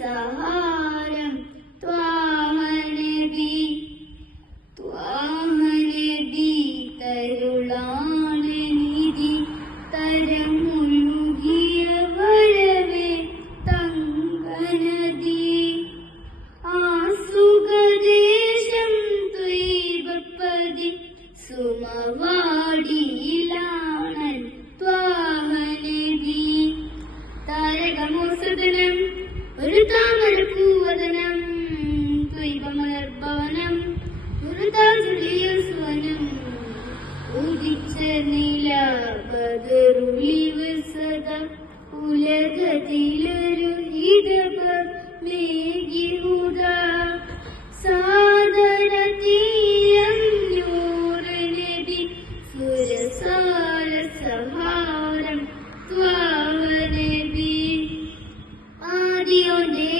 സുരസാരസഹാരം ത്വാഹ നബി തരുളാനിധി തരമുഴുകിയ വരവേ തങ്കനദി ആസുഖദേശം ത്വയ്ബപ്പതി സുമവാടിയിലാണൻ ത്വാഹ നബി താരകമോസദനം ഒരു താമരപ്പൂവദനം ത്വയ്ബമലർഭവനം സുവനം ഉദിച്ച നില ബദറുളിവ് സദാ ഉലകത്തിലൊരു ഹിതപ മേഘിഹുദ സാദര തീരം നൂറ് നബി സുരസാര സഹാരം ത്വാഹ നബി ആദിയോന്റെ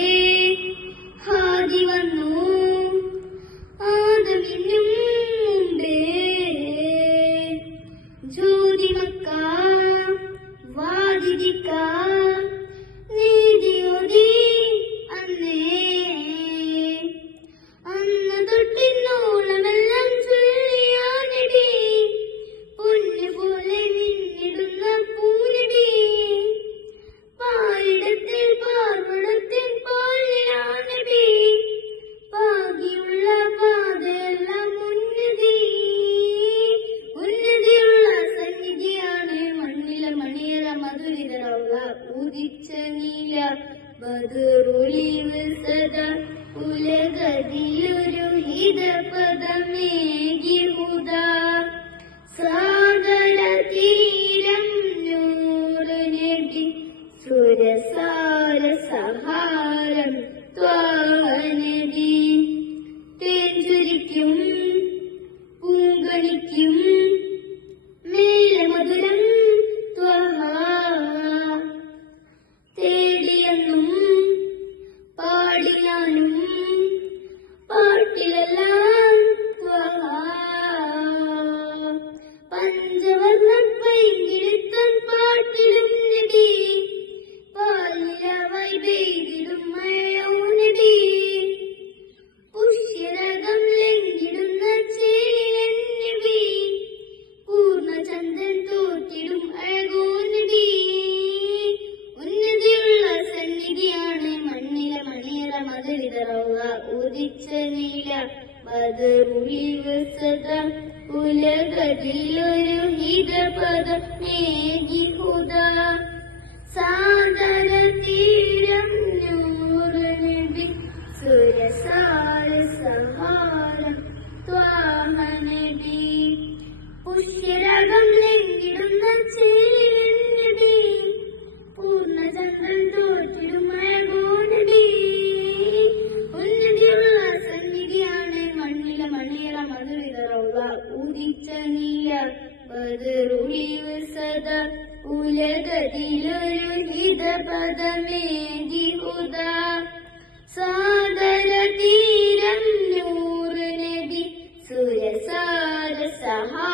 ഹാദി വന്നു ആദമിനും മുമ്പേ ജ്യോതിമക്ക വാദിദിക്ക നീതിയോതി അന്നേ അന്ന് തൊട്ടിന്നോളമെല്ലാം ചൊല്ലിയ നബി പൊന്നു പോലെ മിന്നിടുന്ന പൂനബി പാരിടത്തിൽ പാർവണത്തിൽ പാലിയ നബി പാകിയുള്ള പാതയെല്ലാം ഉന്നതിയുള്ള സന്നിധിയാണ് മണ്ണിലെ മണിയറ മധുരിതറവ ഉദിച്ച നീല ബദറുളിവ് സദാ ഉലകതിലൊരു ഹിതപദമേകിഹുദ സാഗര തീരം നൂറ് നബി സുരസാര സഹാരം ത്വാഹ നബി തേൻചുരിക്കും പൂങ്കണിക്കും മേലെ മധുരം ത്വാഹ തേടിയെന്നും പാടിനാനും പാട്ടിലെല്ലാം ത്വാഹ പഞ്ചവർണ്ണ പൈങ്കിളിത്തൻ പാട്ടിലും നബി പാലിലവൈ പെയ്തിടും മഴയോ നബി പുഷ്യരകം ലംഘിടുന്ന ചേലിലൻ നബി പൂർണ്ണചന്ദ്രൻ തോറ്റിടും അഴകോ നബി ഉന്നതിയുള്ള സന്നിധിയാണ് മണ്ണിലെ മണിയറ മധുരിതറവ ഉദിച്ച നീല ബദറുളിവ് സദാ ഉലകതിലൊരു ഹിതപദ മേഘിഹുദ സാദര തീരം നൂറ് നബി സുരസാര സഹാരം ത്വാഹ നബി പുഷ്യരകം ലംഘിടുന്ന ചേലിലൻ നബി പൂർണ്ണചന്ദ്രൻ തോറ്റിടും അഴകോ നബി ഉന്നതിയുള്ള സന്നിധിയാണ് മണ്ണിലെ മണിയറ മധുരിതറവ ഉദിച്ച നീല ബദറുളിവ് സദാ ഉലകതിലൊരു ഹിതപദമേകിഹുദ സാദര തീരം നൂറ് നബി സുരസാര സഹാ